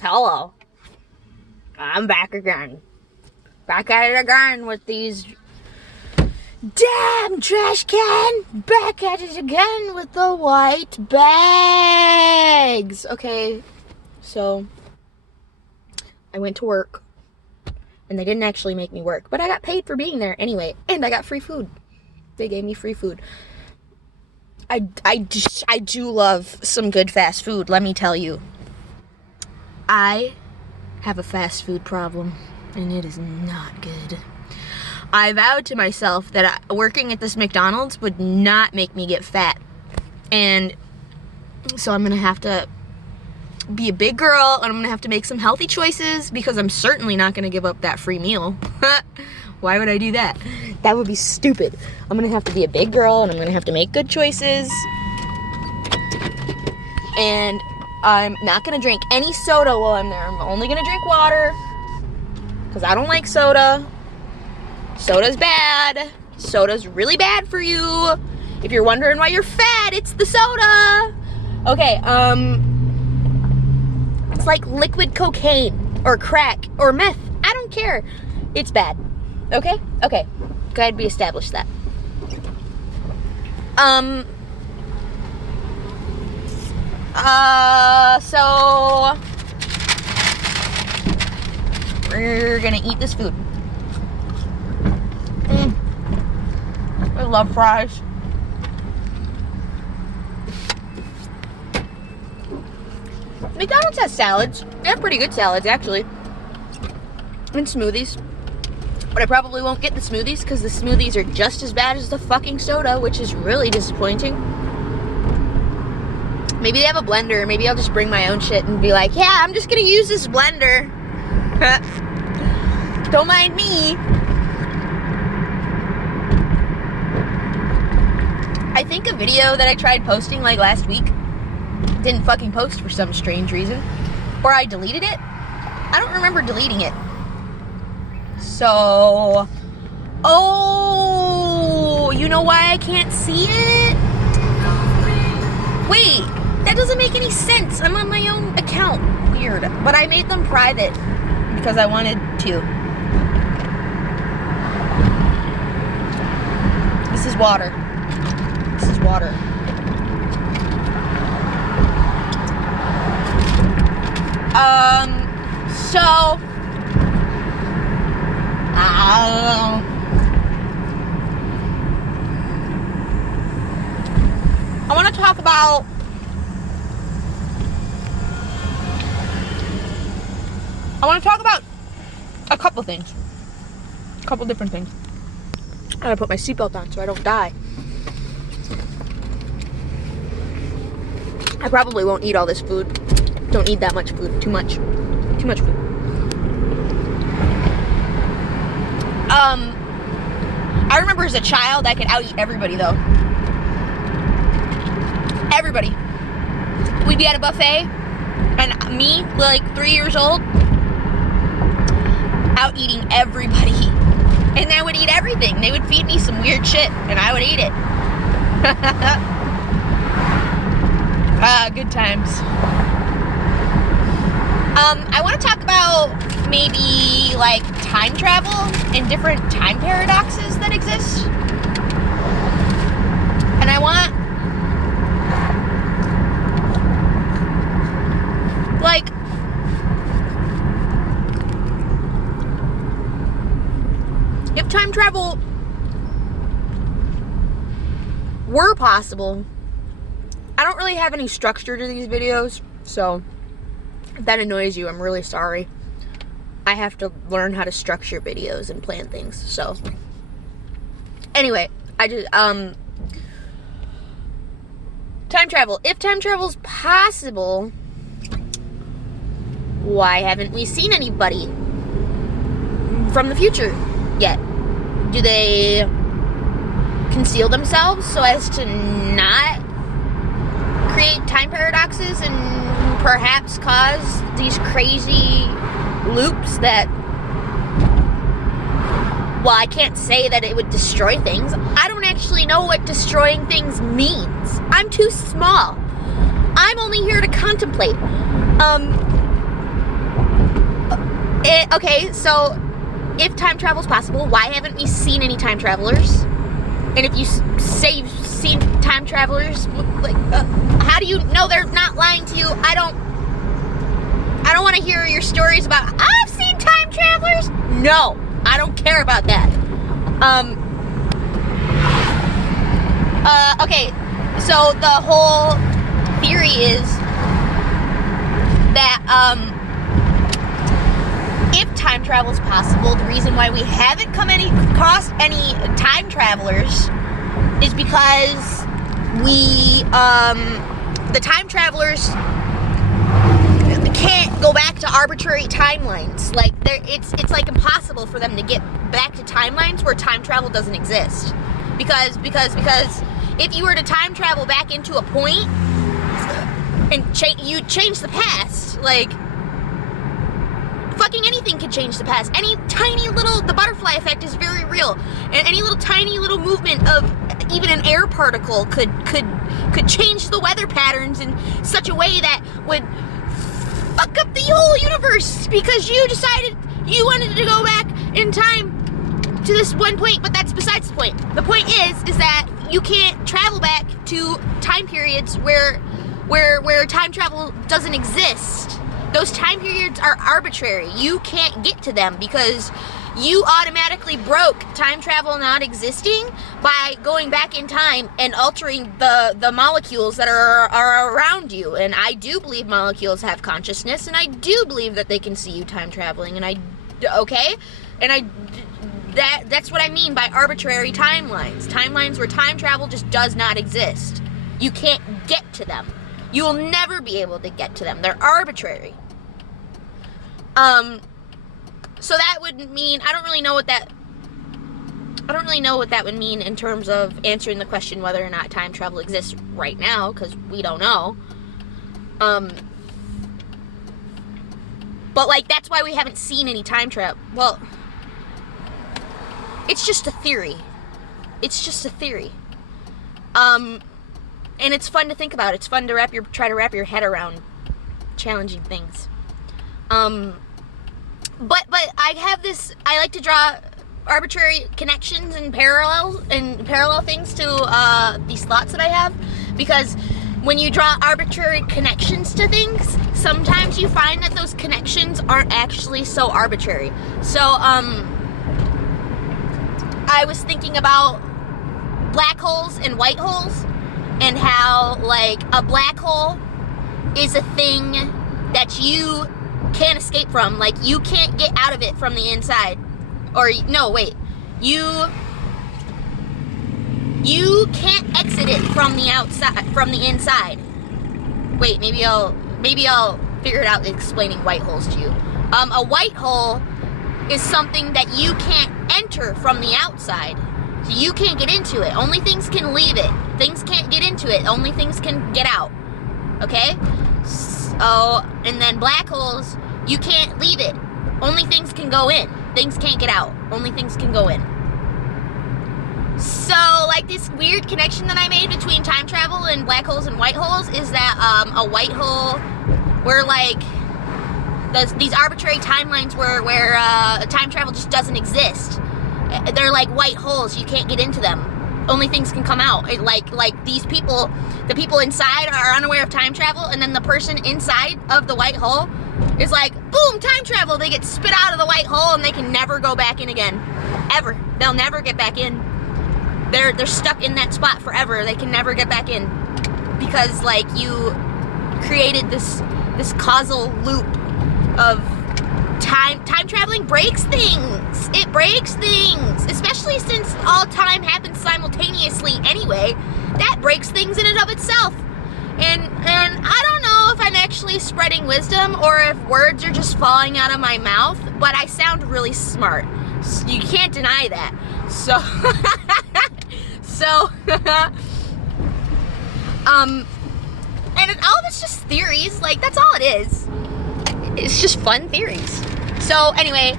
Hello. I'm back again. Back at it again with these damn trash can. Back at it again with the white bags. Okay, so I went to work. And they didn't actually make me work. But I got paid for being there anyway. And I got free food. They gave me free food. I do love some good fast food, let me tell you. I have a fast food problem. And it is not good. I vowed to myself that working at this McDonald's would not make me get fat. And so I'm going to have to be a big girl, and I'm gonna have to make some healthy choices because I'm certainly not gonna give up that free meal. Why would I do that? That would be stupid. I'm gonna have to be a big girl, and I'm gonna have to make good choices. And I'm not gonna drink any soda while I'm there. I'm only gonna drink water because I don't like soda. Soda's bad. Soda's really bad for you. If you're wondering why you're fat, it's the soda. Okay, it's like liquid cocaine or crack or meth. I don't care. It's bad. Okay? Okay. Glad we established that. So we're gonna eat this food. I love fries. McDonald's has salads. They have pretty good salads, actually. And smoothies. But I probably won't get the smoothies because the smoothies are just as bad as the fucking soda, which is really disappointing. Maybe they have a blender. Maybe I'll just bring my own shit and be like, yeah, I'm just gonna use this blender. Don't mind me. I think a video that I tried posting like last week didn't fucking post for some strange reason. Or I deleted it. I don't remember deleting it. So, oh, you know why I can't see it? Wait, that doesn't make any sense. I'm on my own account. Weird. But I made them private because I wanted to. This is water. This is water. So I want to talk about a couple things. A couple different things. I gotta put my seatbelt on so I don't die. I probably won't eat all this food. Don't need that much food. Too much. Too much food. I remember as a child I could out-eat everybody, though. Everybody. We'd be at a buffet, and me, like 3 years old, out-eating everybody. And I would eat everything. They would feed me some weird shit, and I would eat it. Good times. I want to talk about maybe like time travel and different time paradoxes that exist. And I want like if time travel were possible, I don't really have any structure to these videos, so if that annoys you, I'm really sorry. I have to learn how to structure videos and plan things, so. Anyway, I just, time travel. If time travel's possible, why haven't we seen anybody from the future yet? Do they conceal themselves so as to not create time paradoxes and perhaps cause these crazy loops that, well, I can't say that it would destroy things. I don't actually know what destroying things means. I'm too small. I'm only here to contemplate. Okay, so if time travel is possible, why haven't we seen any time travelers? And if you say you've seen time travelers, like, how do you know they're not lying to you? I don't want to hear your stories about, I've seen time travelers. No, I don't care about that. Okay, so the whole theory is that, if time travel is possible, the reason why we haven't come across any time travelers is because the time travelers can't go back to arbitrary timelines. Like, it's like impossible for them to get back to timelines where time travel doesn't exist. Because if you were to time travel back into a point and you change the past, like, fucking anything could change the past. Any tiny little, the butterfly effect is very real, and any little tiny little movement of even an air particle could change the weather patterns in such a way that would fuck up the whole universe because you decided you wanted to go back in time to this one point. But that's besides the point. The point is that you can't travel back to time periods where time travel doesn't exist. Those time periods are arbitrary. You can't get to them because you automatically broke time travel not existing by going back in time and altering the molecules that are around you. And I do believe molecules have consciousness, and I do believe that they can see you time traveling, and that's what I mean by arbitrary timelines. Timelines where time travel just does not exist. You can't get to them. You will never be able to get to them. They're arbitrary. So that would mean, I don't really know what that would mean in terms of answering the question whether or not time travel exists right now, because we don't know. But, like, that's why we haven't seen any time travel. Well, it's just a theory. It's just a theory. And it's fun to think about. It's fun to try to wrap your head around challenging things. But I have this, I like to draw arbitrary connections and parallel things to these thoughts that I have, because when you draw arbitrary connections to things, sometimes you find that those connections aren't actually so arbitrary. So I was thinking about black holes and white holes, and how, like, a black hole is a thing that you can't escape from. Like, you can't get out of it from the inside. Or, no, wait. You can't exit it from the outside, from the inside. Wait, maybe I'll figure it out explaining white holes to you. A white hole is something that you can't enter from the outside. So you can't get into it. Only things can leave it. Things can't get into it. Only things can get out. Okay? So, and then black holes, you can't leave it. Only things can go in. Things can't get out. Only things can go in. So, like, this weird connection that I made between time travel and black holes and white holes is that a white hole, where, like, these arbitrary timelines where time travel just doesn't exist. They're like white holes. You can't get into them. Only things can come out. Like these people, the people inside are unaware of time travel, and then the person inside of the white hole is like, boom, time travel. They get spit out of the white hole, and they can never go back in again. Ever. They'll never get back in. They're stuck in that spot forever. They can never get back in. Because, like, you created this causal loop of time traveling breaks things. It breaks things, especially since all time happens simultaneously anyway. That breaks things in and of itself. And I don't know if I'm actually spreading wisdom or if words are just falling out of my mouth, but I sound really smart. You can't deny that. So and all of it's just theories. Like, that's all it is. It's just fun theories. So, anyway,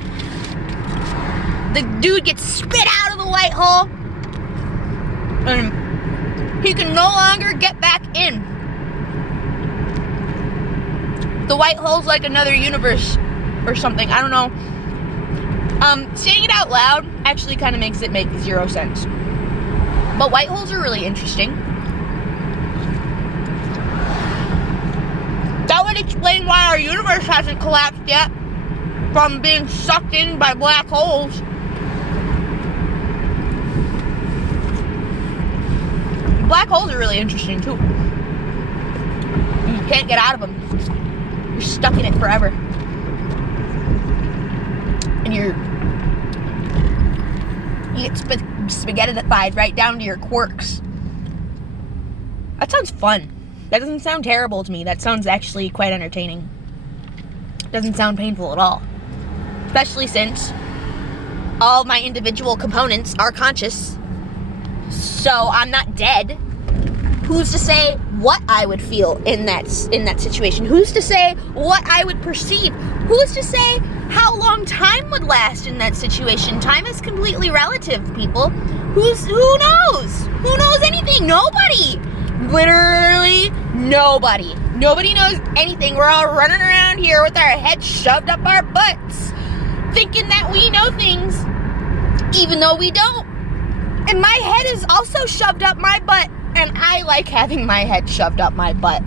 the dude gets spit out of the white hole, and he can no longer get back in. The white hole's like another universe. or something. I don't know. Saying it out loud actually kind of makes it make zero sense. But white holes are really interesting. That would explain why our universe hasn't collapsed yet from being sucked in by black holes. Black holes are really interesting too. You can't get out of them. You're stuck in it forever. And you get spaghettified right down to your quirks. That sounds fun. That doesn't sound terrible to me. That sounds actually quite entertaining. Doesn't sound painful at all. Especially since all my individual components are conscious. So I'm not dead. Who's to say what I would feel in that situation? Who's to say what I would perceive? Who's to say how long time would last in that situation? Time is completely relative, people. Who knows? Who knows anything? Nobody. Literally nobody. Nobody knows anything. We're all running around here with our heads shoved up our butts, thinking that we know things, even though we don't. And my head is also shoved up my butt, and I like having my head shoved up my butt.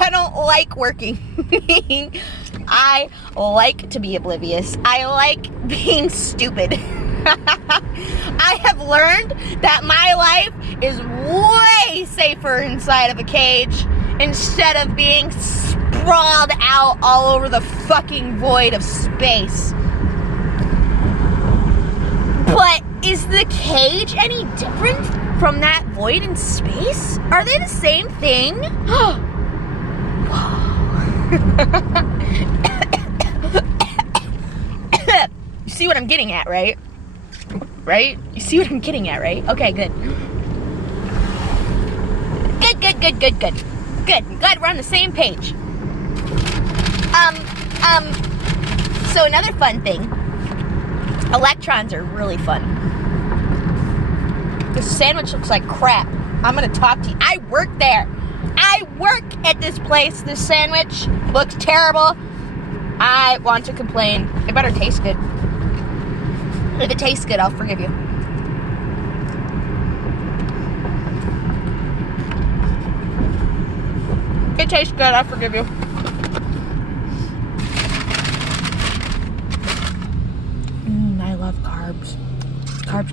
I don't like working. I like to be oblivious. I like being stupid. I have learned that my life is way safer inside of a cage instead of being sprawled out all over the fucking void of space. But is the cage any different from that void in space? Are they the same thing? You see what I'm getting at, right? Right? You see what I'm getting at, right? Okay, good. Good. I'm glad we're on the same page. So another fun thing. Electrons are really fun. This sandwich looks like crap. I'm gonna talk to you. I work there. I work at this place. This sandwich looks terrible. I want to complain. It better taste good. If it tastes good, I'll forgive you. It tastes good, I'll forgive you. I love carbs. Carbs.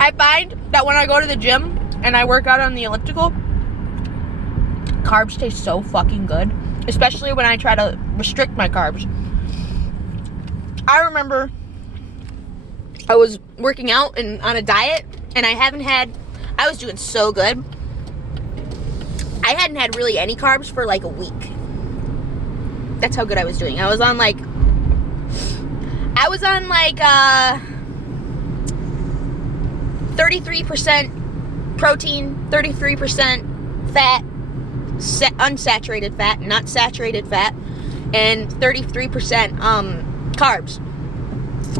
I find that when I go to the gym and I work out on the elliptical, carbs taste so fucking good. Especially when I try to restrict my carbs. I remember I was working out and on a diet, and I was doing so good. I hadn't had really any carbs for like a week. That's how good I was doing. I was on like 33% protein, 33% fat, unsaturated fat, not saturated fat, and 33% carbs.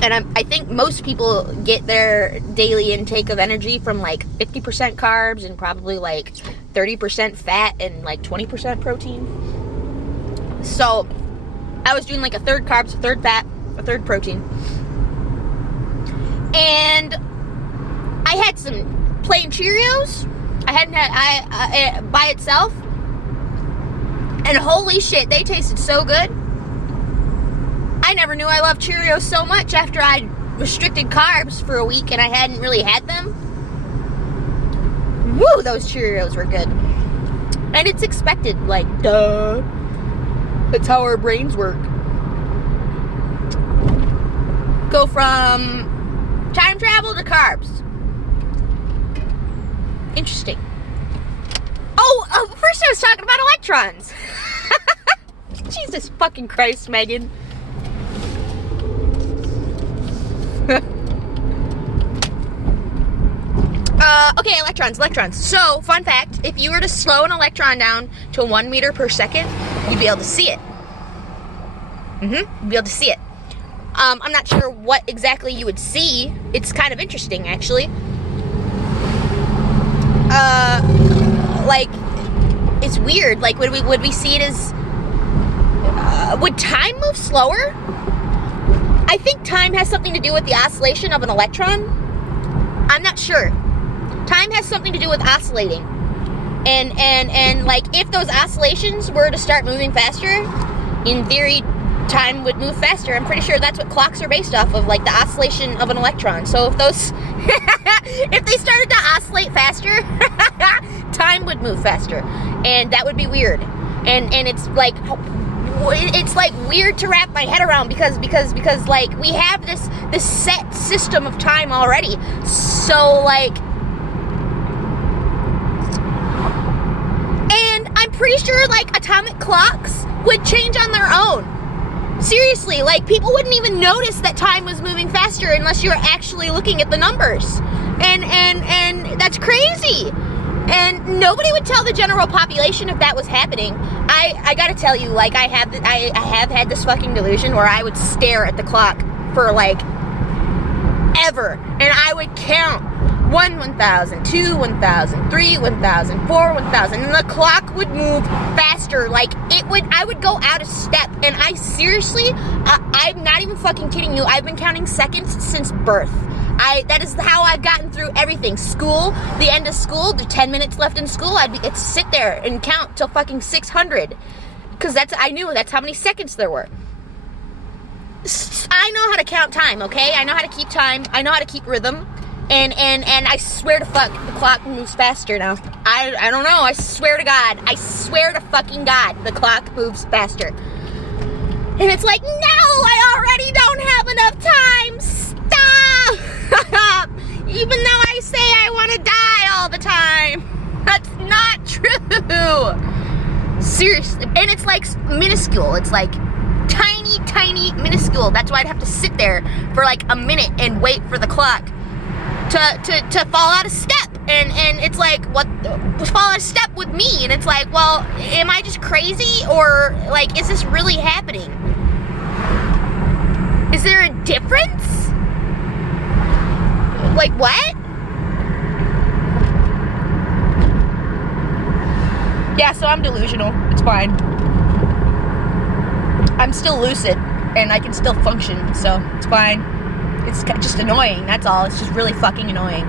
And I think most people get their daily intake of energy from like 50% carbs and probably like 30% fat and like 20% protein. So I was doing like a third carbs, a third fat, a third protein. And I had some plain Cheerios. I hadn't had by itself. And holy shit, they tasted so good. I never knew I loved Cheerios so much after I restricted carbs for a week and I hadn't really had them. Woo, those Cheerios were good. And it's expected, like, duh. That's how our brains work. Go from time travel to carbs. Interesting. Oh, first I was talking about electrons. Jesus fucking Christ, Megan. Okay, electrons. So, fun fact, if you were to slow an electron down to 1 meter per second, you'd be able to see it. You'd be able to see it. I'm not sure what exactly you would see. It's kind of interesting, actually. Like, it's weird. Like, would we see it as would time move slower? I think time has something to do with the oscillation of an electron. I'm not sure. Time has something to do with oscillating. And like, if those oscillations were to start moving faster, in theory, time would move faster. I'm pretty sure that's what clocks are based off of, like the oscillation of an electron. So if those, if they started to oscillate faster, time would move faster. And that would be weird. And it's like weird to wrap my head around because like we have this set system of time already. So like, and I'm pretty sure like atomic clocks would change on their own. Seriously, like people wouldn't even notice that time was moving faster unless you're actually looking at the numbers. And that's crazy. And nobody would tell the general population if that was happening. I gotta tell you, like, I have had this fucking delusion where I would stare at the clock for, like, ever. And I would count 1, 1,000, 2, 1,000, 3, 1,000, 4, 1,000. And the clock would move faster. Like, I would go out of step. And I seriously, I'm not even fucking kidding you. I've been counting seconds since birth. That is how I've gotten through everything. School, the end of school, the 10 minutes left in school, I'd sit there and count till fucking 600. Because I knew that's how many seconds there were. I know how to count time, okay? I know how to keep time. I know how to keep rhythm. And I swear to fuck, the clock moves faster now. I don't know, I swear to God. I swear to fucking God, the clock moves faster. And it's like, no, I already don't have enough time. Stop! Even though I say I want to die all the time. That's not true. Seriously. And it's like minuscule. It's like tiny, minuscule. That's why I'd have to sit there for like a minute and wait for the clock to fall out of step. And it's like, what? Fall out of step with me. And it's like, well, am I just crazy? Or like, is this really happening? Is there a difference? Like, what? Yeah, so I'm delusional. It's fine. I'm still lucid, and I can still function, so it's fine. It's just annoying, that's all. It's just really fucking annoying.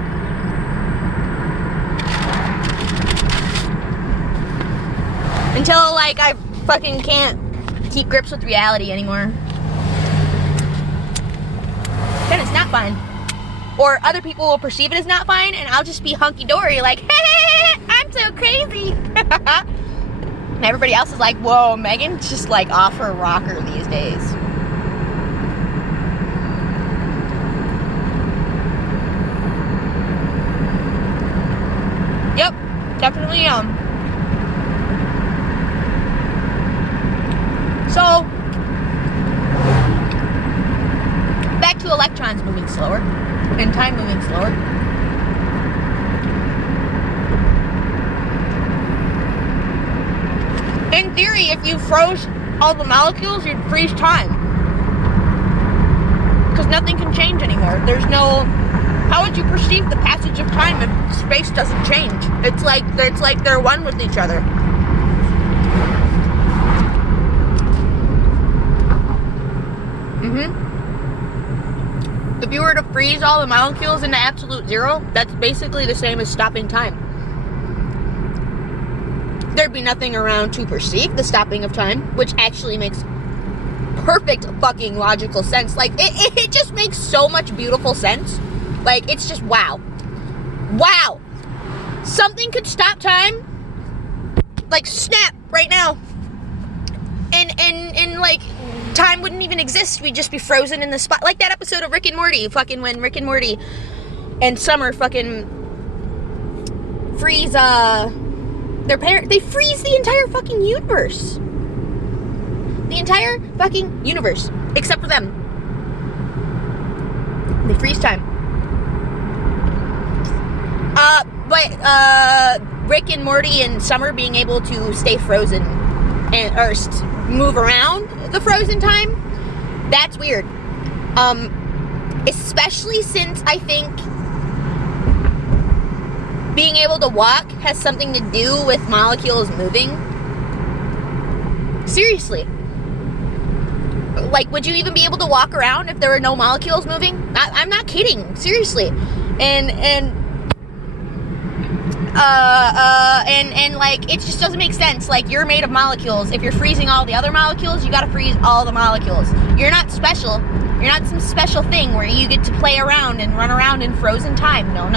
Until, like, I fucking can't keep grips with reality anymore. Then it's not fine. Or other people will perceive it as not fine, and I'll just be hunky-dory, like, hey, I'm so crazy. And everybody else is like, whoa, Megan's just like off her rocker these days. Yep, definitely am. So, back to electrons moving slower. And time moving slower. In theory, if you froze all the molecules, you'd freeze time. Because nothing can change anymore. There's no... How would you perceive the passage of time if space doesn't change? It's like they're one with each other. If you were to freeze all the molecules into absolute zero, that's basically the same as stopping time. There'd be nothing around to perceive the stopping of time, which actually makes perfect fucking logical sense. Like, it just makes so much beautiful sense. Like, it's just wow. Wow! Something could stop time, like, snap, right now. And like... time wouldn't even exist. We'd just be frozen in the spot. Like that episode of Rick and Morty, fucking when Rick and Morty and Summer fucking freeze, their parent, they freeze the entire fucking universe. The entire fucking universe. Except for them. They freeze time. But Rick and Morty and Summer being able to stay frozen and, or move around the frozen time, that's weird. Especially since I think being able to walk has something to do with molecules moving. Seriously. Like, would you even be able to walk around if there were no molecules moving? I'm not kidding, seriously. And like, it just doesn't make sense. Like, you're made of molecules. If you're freezing all the other molecules, you gotta freeze all the molecules. You're not special. You're not some special thing where you get to play around and run around in frozen time. No.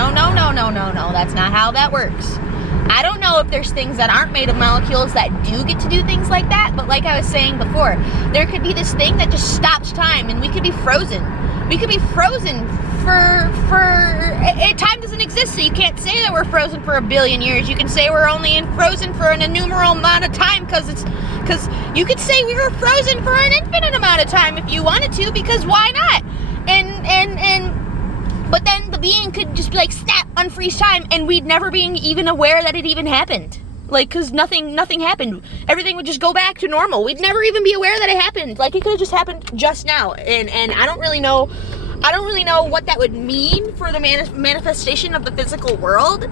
That's not how that works. I don't know if there's things that aren't made of molecules that do get to do things like that, but like I was saying before, there could be this thing that just stops time, and we could be frozen. We could be frozen time doesn't exist, so you can't say that we're frozen for 1 billion years. You can say we're only frozen for an innumerable amount of time, because you could say we were frozen for an infinite amount of time if you wanted to, because why not? But then the being could just be like, snap, unfreeze time, and we'd never be even aware that it even happened. Like, because nothing happened. Everything would just go back to normal. We'd never even be aware that it happened. Like, it could have just happened just now. And I don't really know what that would mean for the manifestation of the physical world.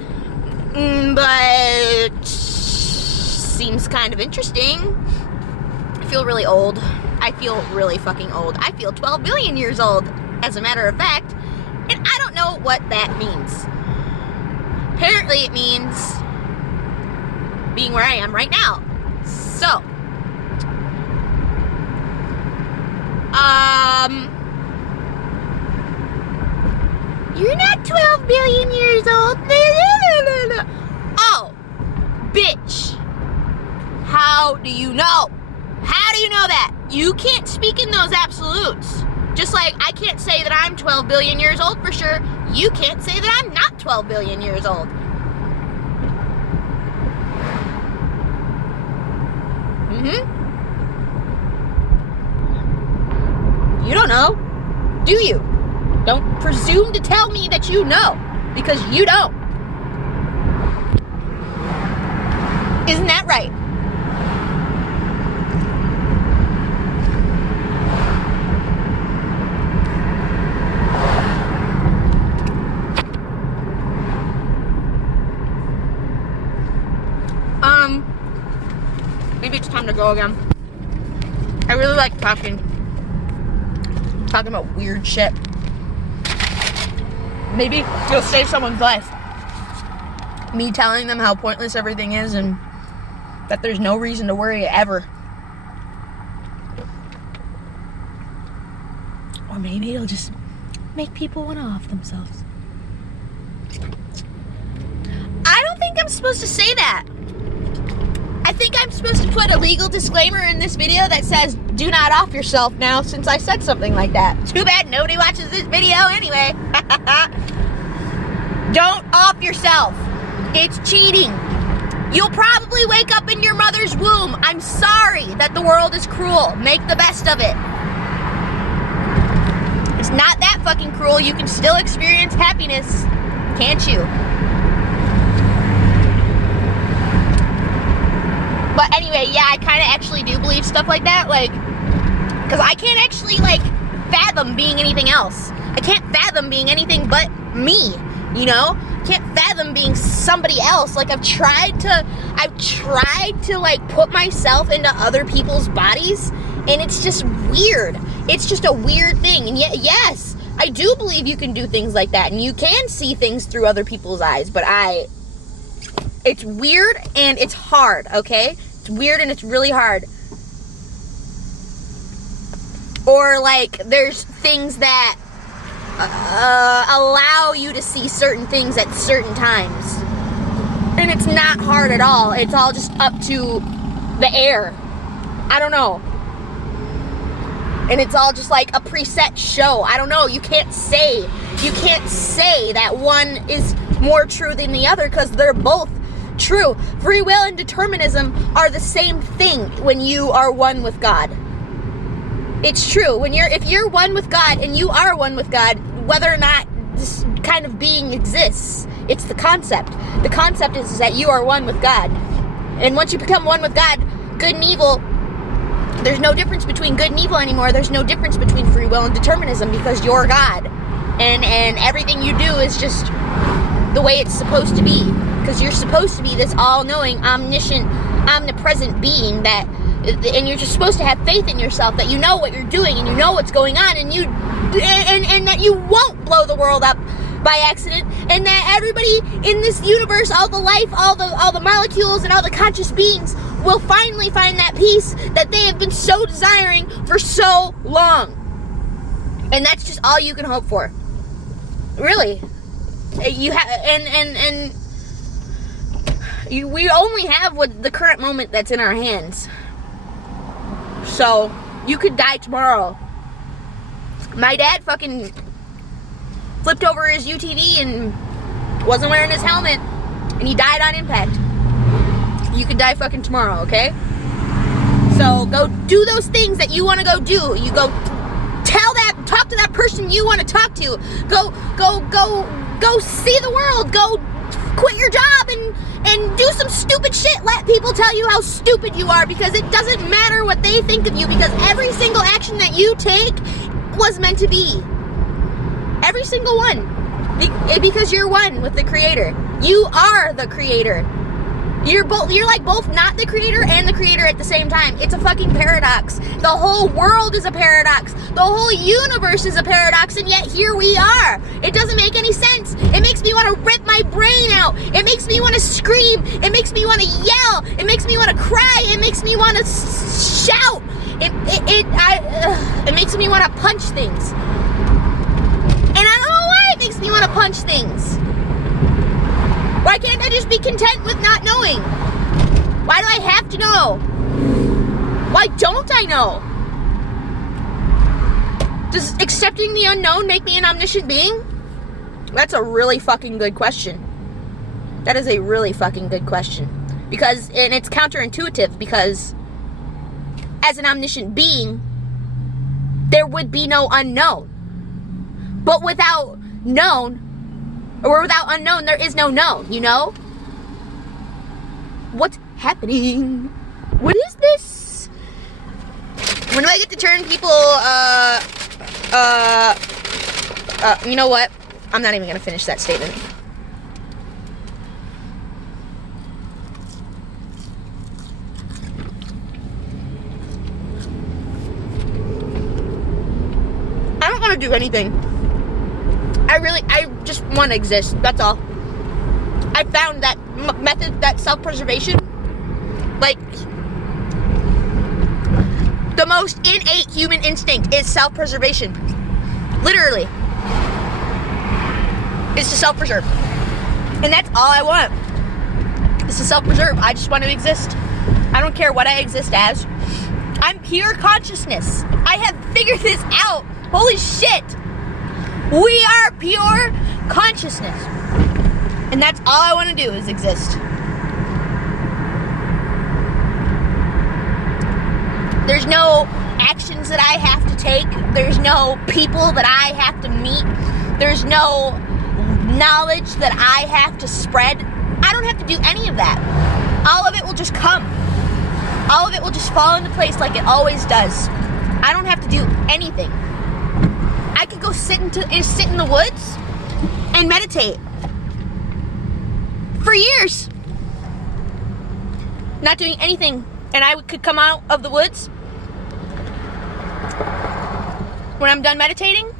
But seems kind of interesting. I feel really old. I feel really fucking old. I feel 12 billion years old, as a matter of fact. And I don't know what that means. Apparently it means being where I am right now. So, you're not 12 billion years old. Oh, bitch. How do you know? How do you know that? You can't speak in those absolutes. Just like I can't say that I'm 12 billion years old for sure, you can't say that I'm not 12 billion years old. You don't know, do you? Don't presume to tell me that you know, because you don't. Isn't that right? Maybe it's time to go again. I really like talking about weird shit. Maybe you'll save someone's life. Me telling them how pointless everything is and that there's no reason to worry ever. Or maybe it'll just make people want to off themselves. I don't think I'm supposed to say that. I think I'm supposed to put a legal disclaimer in this video that says, do not off yourself now, since I said something like that. Too bad nobody watches this video anyway. Don't off yourself. It's cheating. You'll probably wake up in your mother's womb. I'm sorry that the world is cruel. Make the best of it. It's not that fucking cruel. You can still experience happiness, can't you? But anyway, yeah, I kind of actually do believe stuff like that, like, because I can't actually, like, fathom being anything else. I can't fathom being anything but me, you know? I can't fathom being somebody else. Like, I've tried to, like, put myself into other people's bodies, and it's just weird. It's just a weird thing. And yet, yes, I do believe you can do things like that, and you can see things through other people's eyes, but it's weird and it's hard, okay? It's weird and it's really hard. Or, like, there's things that allow you to see certain things at certain times. And it's not hard at all. It's all just up to the air. I don't know. And it's all just like a preset show. I don't know. You can't say that one is more true than the other, because they're both true. Free will and determinism are the same thing when you are one with God. It's true. If you're one with God and you are one with God, whether or not this kind of being exists, it's the concept. The concept is that you are one with God. And once you become one with God, good and evil, there's no difference between good and evil anymore. There's no difference between free will and determinism, because you're God. And everything you do is just the way it's supposed to be. Because you're supposed to be this all-knowing, omniscient, omnipresent being that and you're just supposed to have faith in yourself that you know what you're doing and you know what's going on, and and that you won't blow the world up by accident, and that everybody in this universe, all the life, all the molecules and all the conscious beings will finally find that peace that they have been so desiring for so long. And that's just all you can hope for. Really. You have, and we only have what the current moment that's in our hands. So you could die tomorrow. My dad fucking flipped over his UTV and wasn't wearing his helmet, and he died on impact. You could die fucking tomorrow, okay? So go do those things that you want to go do. You go talk to that person you want to talk to. Go see the world. Go quit your job and do some stupid shit. Let people tell you how stupid you are, because it doesn't matter what they think of you, because every single action that you take was meant to be. Every single one. Because you're one with the Creator. You are the Creator. You're like both not the Creator and the Creator at the same time. It's a fucking paradox. The whole world is a paradox. The whole universe is a paradox, and yet here we are. It doesn't make any sense. It makes me want to rip my brain out. It makes me want to scream. It makes me want to yell. It makes me want to cry. It makes me want to shout. It makes me want to punch things. And I don't know why it makes me want to punch things. Why can't I just be content with not knowing? Why do I have to know? Why don't I know? Does accepting the unknown make me an omniscient being? That's a really fucking good question. That is a really fucking good question. And it's counterintuitive, because as an omniscient being, there would be no unknown. But without unknown, there is no known, you know? What's happening? What is this? When do I get to turn people, you know what? I'm not even gonna finish that statement. I don't want to do anything. I just want to exist. That's all. I found that method, that self-preservation, like, the most innate human instinct is self-preservation. Literally. It's to self-preserve. And that's all I want. It's to self-preserve. I just want to exist. I don't care what I exist as. I'm pure consciousness. I have figured this out. Holy shit. We are pure consciousness. And that's all I want to do, is exist. There's no actions that I have to take. There's no people that I have to meet. There's no knowledge that I have to spread. I don't have to do any of that. All of it will just come. All of it will just fall into place like it always does. I don't have to do anything. I could go sit in the woods and meditate for years, not doing anything, and I could come out of the woods when I'm done meditating,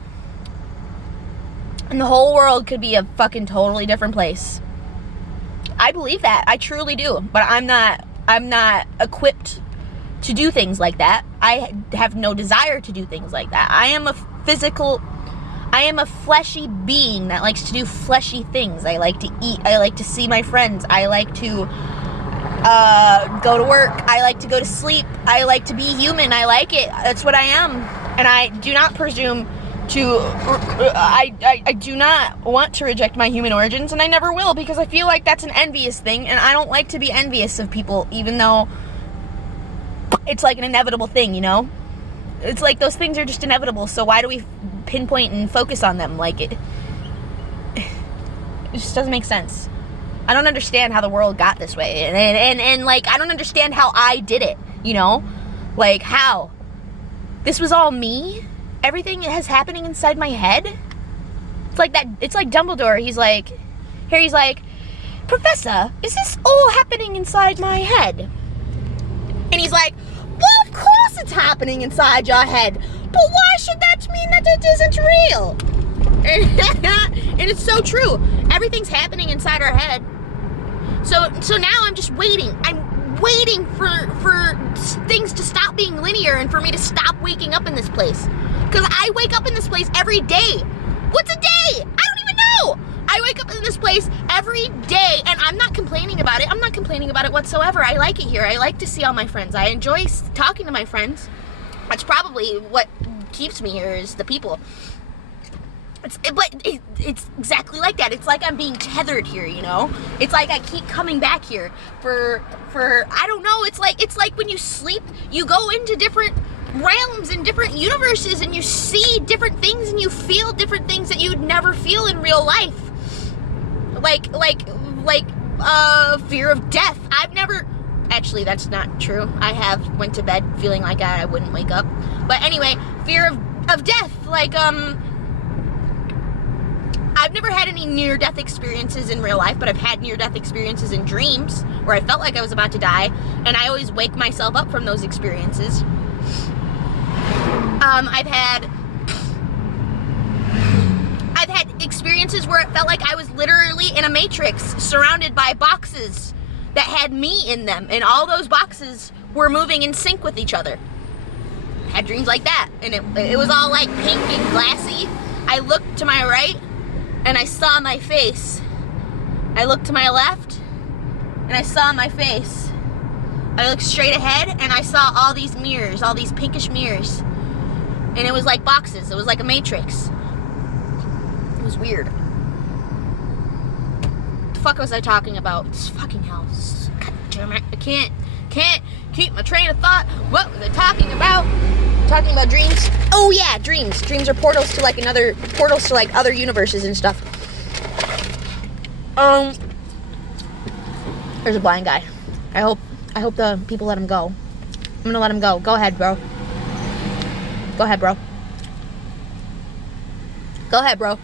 and the whole world could be a fucking totally different place. I believe that. I truly do. But I'm not equipped to do things like that. I have no desire to do things like that. I am a fleshy being that likes to do fleshy things. I like to eat. I like to see my friends. I like to go to work. I like to go to sleep. I like to be human. I like it. That's what I am. And I do not presume to, I do not want to reject my human origins, and I never will, because I feel like that's an envious thing, and I don't like to be envious of people, even though it's like an inevitable thing, you know? It's like those things are just inevitable, so why do we pinpoint and focus on them? Like, it just doesn't make sense. I don't understand how the world got this way, and like, I don't understand how I did it, you know? Like, how? This was all me? Everything is happening inside my head? It's like that, it's like Dumbledore, he's like, Professor, is this all happening inside my head? And he's like, course it's happening inside your head. But why should that mean that it isn't real? And it's so true. Everything's happening inside our head. So now I'm just waiting. I'm waiting for things to stop being linear and for me to stop waking up in this place. Because I wake up in this place every day. What's a day? I don't even know. I wake up in this place every day, and I'm not complaining about it. I'm not complaining about it whatsoever. I like it here. I like to see all my friends. I enjoy talking to my friends. That's probably what keeps me here, is the people. But it's exactly like that. It's like I'm being tethered here, you know? It's like I keep coming back here for I don't know. It's like when you sleep, you go into different realms and different universes, and you see different things and you feel different things that you'd never feel in real life. Like fear of death. I've never, actually that's not true. I have went to bed feeling like I wouldn't wake up. But anyway, fear of death. Like I've never had any near-death experiences in real life, but I've had near-death experiences in dreams where I felt like I was about to die, and I always wake myself up from those experiences. I've had experiences where it felt like I was literally in a matrix surrounded by boxes that had me in them, and all those boxes were moving in sync with each other. Had dreams like that, and it was all like pink and glassy. I looked to my right and I saw my face. I looked to my left and I saw my face. I looked straight ahead and I saw all these mirrors, all these pinkish mirrors. And it was like boxes. It was like a matrix. It was weird. What the fuck was I talking about? This fucking house. God damn it. I can't keep my train of thought. What was I talking about? Talking about dreams. Oh yeah, dreams. Dreams are portals to like other universes and stuff. There's a blind guy. I hope the people let him go. I'm gonna let him go. Go ahead, bro. Go ahead, bro. Go ahead, bro.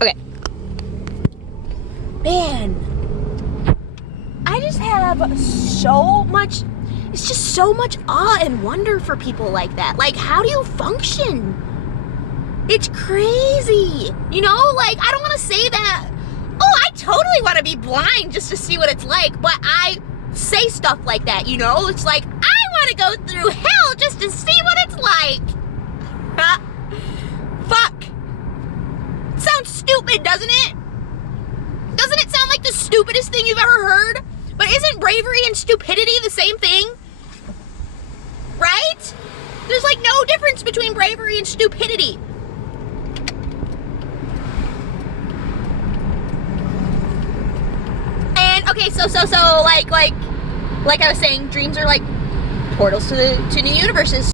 Okay. Man. I just have so much, it's just so much awe and wonder for people like that. Like, how do you function? It's crazy. You know, like, I don't want to say that, oh, I totally want to be blind just to see what it's like, but I say stuff like that, you know? It's like, I want to go through hell just to see what it's like. Fuck. Sounds stupid, doesn't it? Doesn't it sound like the stupidest thing you've ever heard? But isn't bravery and stupidity the same thing? Right? There's like no difference between bravery and stupidity. And okay, so like I was saying, dreams are like portals to new universes.